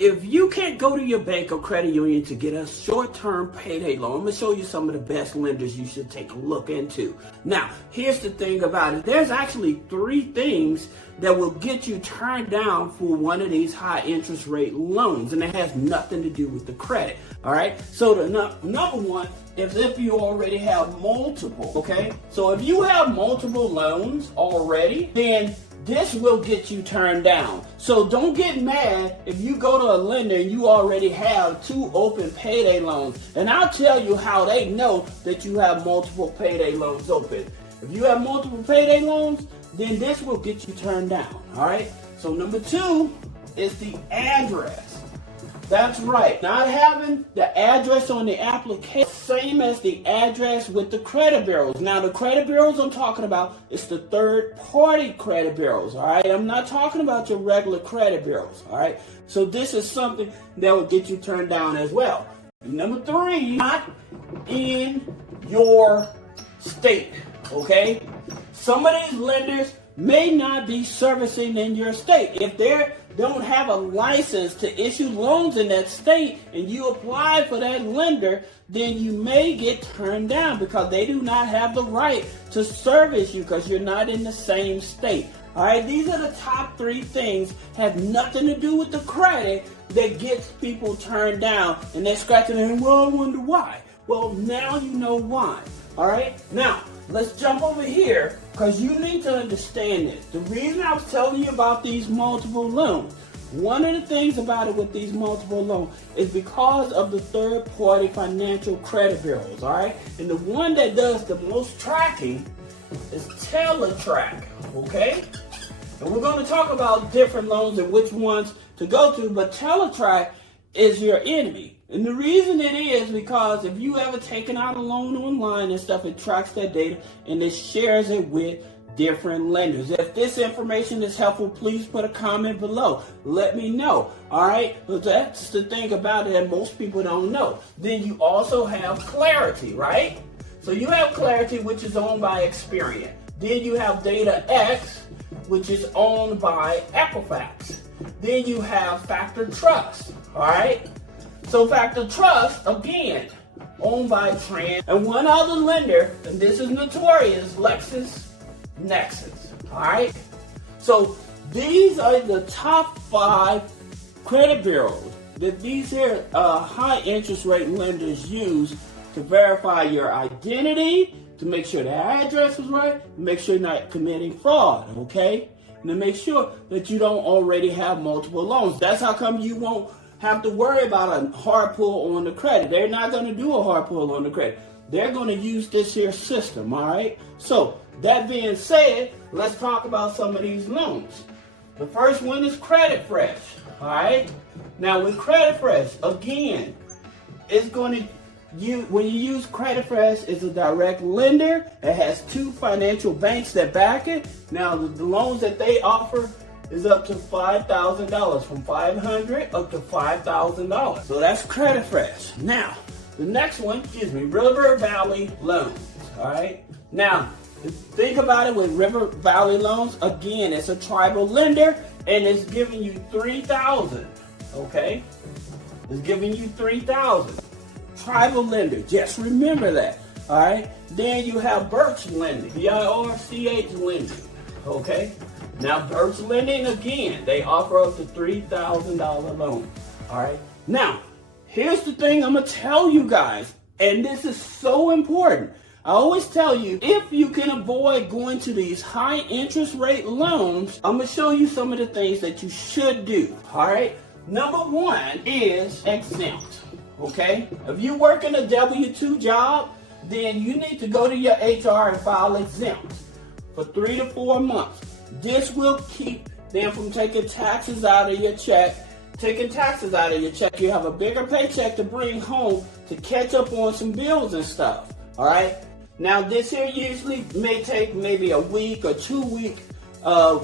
If you can't go to your bank or credit union to get a short-term payday loan, I'm going to show you some of the best lenders you should take a look into. Now, here's the thing about it. There's actually 3 things that will get you turned down for one of these high interest rate loans, and it has nothing to do with the credit. All right. So the number one is if you already have multiple. Okay. So if you have multiple loans already, then this will get you turned down. So don't get mad if you go to a lender and you already have 2 open payday loans. And I'll tell you how they know that you have multiple payday loans open. If you have multiple payday loans, then this will get you turned down. All right. So number 2 is the address. That's right. Not having the address on the application, same as the address with the credit bureaus. Now, the credit bureaus I'm talking about is the third-party credit bureaus, all right? I'm not talking about your regular credit bureaus, all right? So this is something that will get you turned down as well. Number 3, not in your state, okay? Some of these lenders may not be servicing in your state. If they don't have a license to issue loans in that state and you apply for that lender, then you may get turned down because they do not have the right to service you because you're not in the same state. All right, these are the top 3 things, have nothing to do with the credit, that gets people turned down, and they're scratching their head, well, I wonder why. Well, now you know why. All right, now let's jump over here because you need to understand this. The reason I was telling you about these multiple loans, one of the things about it with these multiple loans is because of the third-party financial credit bureaus, all right? And the one that does the most tracking is Teletrack, okay? And we're going to talk about different loans and which ones to go to, but Teletrack is your enemy. And the reason it is because if you ever taken out a loan online and stuff, it tracks that data and it shares it with different lenders. If this information is helpful, please put a comment below. Let me know. All right. But that's the thing about it that most people don't know. Then you also have Clarity, right? So you have Clarity, which is owned by Experian. Then you have DataX, which is owned by Equifax. Then you have Factor Trust. All right. So Factor Trust, again, owned by Trans. And one other lender, and this is notorious, LexisNexis. All right? So these are the top 5 credit bureaus that these here high interest rate lenders use to verify your identity, to make sure the address is right, to make sure you're not committing fraud, okay? And to make sure that you don't already have multiple loans. That's how come you won't have to worry about a hard pull on the credit. They're not going to do a hard pull on the credit. They're going to use this here system, all right? So, that being said, let's talk about some of these loans. The first one is Credit Fresh, all right? Now, with Credit Fresh, again, it's going to, when you use Credit Fresh, it's a direct lender. It has 2 financial banks that back it. Now, the loans that they offer is up to $5,000, from $500 up to $5,000. So that's Credit Fresh. Now, the next one, River Valley Loans. All right. Now, think about it with River Valley Loans. Again, it's a tribal lender, and it's giving you $3,000. Okay, it's giving you $3,000. Tribal lender. Just remember that. All right. Then you have Birch Lending, BIRCH Lending. Okay. Now, Birch Lending, again, they offer up to $3,000 loan. All right. Now, here's the thing I'm going to tell you guys, and this is so important. I always tell you, if you can avoid going to these high interest rate loans, I'm going to show you some of the things that you should do. All right. Number 1 is exempt. Okay. If you work in a W-2 job, then you need to go to your HR and file exempt for 3 to 4 months. This will keep them from taking taxes out of your check. You have a bigger paycheck to bring home to catch up on some bills and stuff. All right. Now, this here usually may take maybe a week or 2 weeks,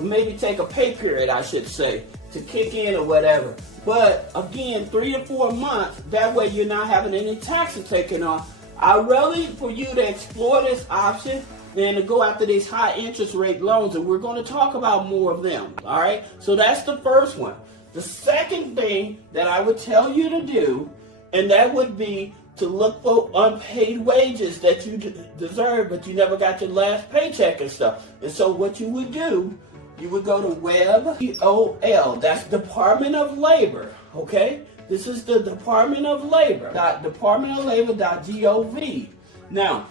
maybe take a pay period, I should say, to kick in or whatever. But again, 3 to 4 months, that way you're not having any taxes taken off. I'd rather for you to explore this option than to go after these high interest rate loans, and we're going to talk about more of them. All right, so that's the first one. The second thing that I would tell you to do, and that would be to look for unpaid wages that you deserve, but you never got your last paycheck and stuff. And so what you would do, you would go to WEB-DOL, that's Department of Labor, okay? This is the Department of Labor, departmentoflabor.gov. Now,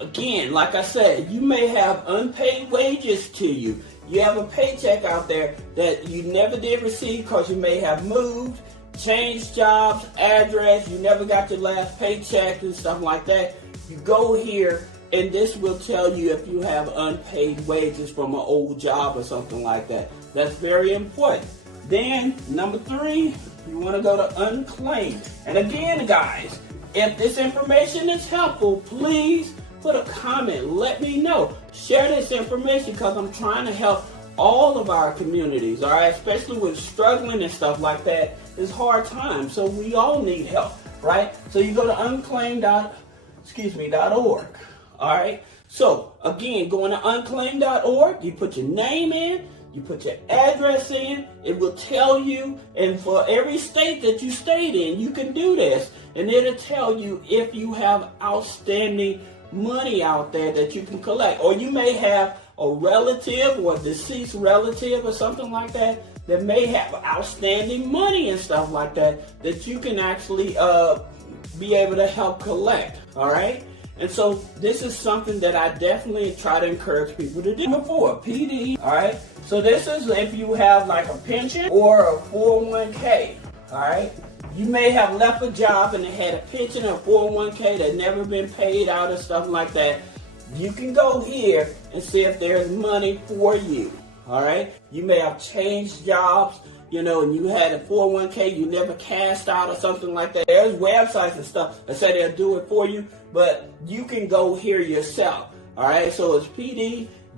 again, like I said, you may have unpaid wages to you. You have a paycheck out there that you never did receive because you may have moved, changed jobs, address, you never got your last paycheck and stuff like that. You go here and this will tell you if you have unpaid wages from an old job or something like that. That's very important. Then, number 3, you want to go to unclaimed. And again, guys, if this information is helpful, please put a comment. Let me know. Share this information because I'm trying to help all of our communities, all right? Especially with struggling and stuff like that. It's hard times, so we all need help, right? So you go to unclaimed.org, all right? So again, going to unclaimed.org, you put your name in, you put your address in, it will tell you, and for every state that you stayed in, you can do this, and it'll tell you if you have outstanding money out there that you can collect, or you may have a relative or deceased relative or something like that that may have outstanding money and stuff like that that you can actually be able to help collect, all right? And so this is something that I definitely try to encourage people to do. Number 4, PD, all right? So this is if you have like a pension or a 401k, all right? You may have left a job and it had a pension or 401k that never been paid out and stuff like that. You can go here and see if there's money for you, all right? You may have changed jobs, you know, and you had a 401k you never cashed out or something like that. There's websites and stuff that say they'll do it for you, but you can go here yourself, all right? So it's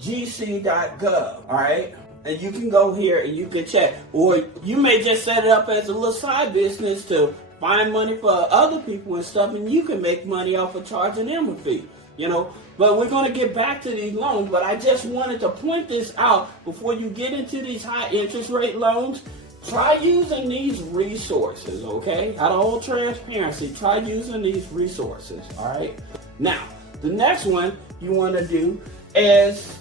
pdgc.gov, all right? And you can go here and you can check. Or you may just set it up as a little side business to find money for other people and stuff, and you can make money off of charging them a fee, you know. But we're going to get back to these loans, but I just wanted to point this out before you get into these high interest rate loans. Try using these resources, okay? Out of all transparency, try using these resources, all right? Now, the next one you want to do is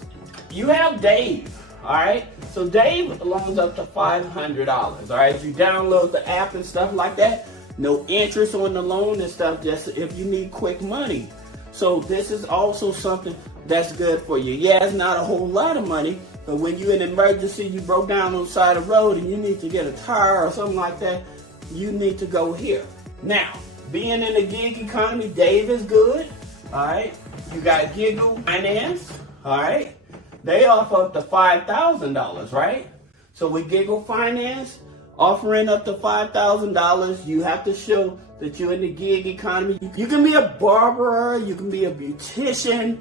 you have Dave, all right? So Dave loans up to $500, all right? You download the app and stuff like that. No interest on the loan and stuff, just if you need quick money. So this is also something that's good for you. Yeah, it's not a whole lot of money, but when you're in an emergency, you broke down on the side of the road and you need to get a tire or something like that, you need to go here. Now, being in the gig economy, Dave is good, all right? You got Giggle Finance, all right? They offer up to $5,000, right? So with Giggle Finance, offering up to $5,000, you have to show that you're in the gig economy. You can be a barber, you can be a beautician,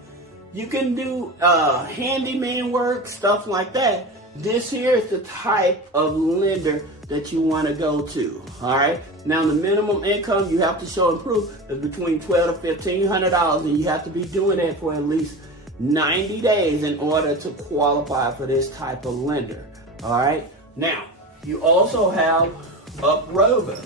you can do handyman work, stuff like that. This here is the type of lender that you want to go to, all right? Now, the minimum income you have to show and prove is between $1,200 to $1,500, and you have to be doing that for at least 90 days in order to qualify for this type of lender, all right? Now, you also have Uprover.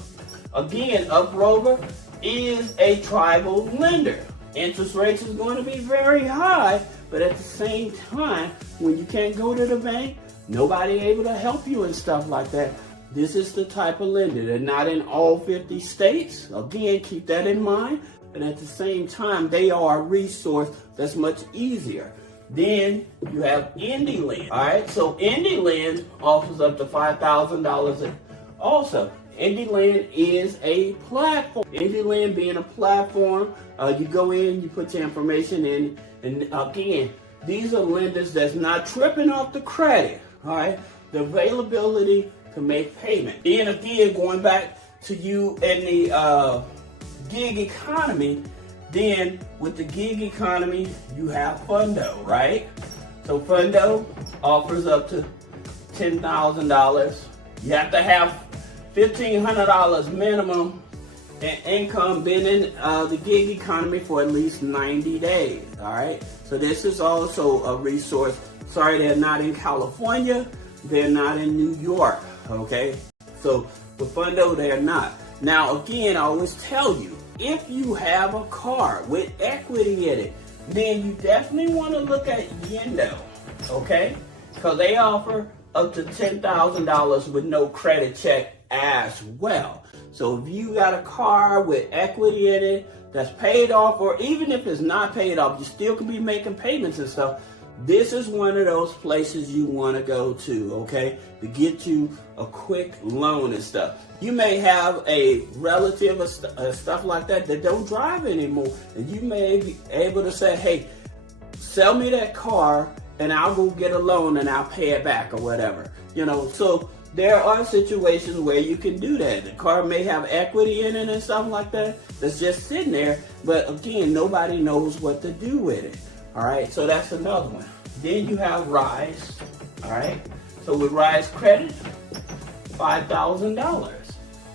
Again, Uprover is a tribal lender. Interest rates is going to be very high, but at the same time, when you can't go to the bank, nobody able to help you and stuff like that. This is the type of lender. They're not in all 50 states. Again, keep that in mind. But at the same time, they are a resource that's much easier. Then you have IndyLend. All right, so IndyLend offers up to $5,000 also. IndyLend is a platform. IndyLend being a platform, you go in, you put your information in, and again, these are lenders that's not tripping off the credit, all right? The availability to make payment. Then again, going back to you in the gig economy, then with the gig economy, you have Fundo, right? So Fundo offers up to $10,000. You have to have $1,500 minimum in income, been in the gig economy for at least 90 days, all right? So this is also a resource. Sorry, they're not in California. They're not in New York, okay? So the fundo, they're not. Now, again, I always tell you, if you have a car with equity in it, then you definitely want to look at Yendo, okay? Because they offer up to $10,000 with no credit check as well. So if you got a car with equity in it that's paid off, or even if it's not paid off, you still can be making payments and stuff. This is one of those places you want to go to, okay, to get you a quick loan and stuff. You may have a relative or stuff like that that don't drive anymore, and you may be able to say, hey, sell me that car and I'll go get a loan and I'll pay it back or whatever. You know, so there are situations where you can do that. The car may have equity in it and stuff like that that's just sitting there, but again, nobody knows what to do with it. All right, so that's another one. Then you have Rise. All right, so with Rise Credit, $5,000.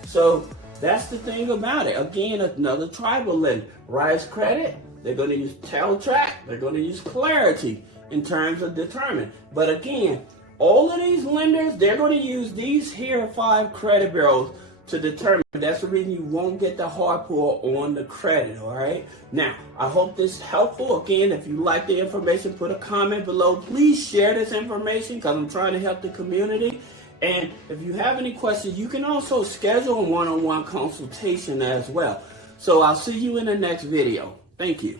So that's the thing about it. Again, another tribal lender. Rise Credit, they're going to use Teletrack. They're going to use Clarity in terms of determine. But again, all of these lenders, they're going to use these here 5 credit bureaus to determine. That's the reason you won't get the hard pull on the credit, all right? Now, I hope this is helpful. Again, if you like the information, put a comment below. Please share this information because I'm trying to help the community. And if you have any questions, you can also schedule a one-on-one consultation as well. So I'll see you in the next video. Thank you.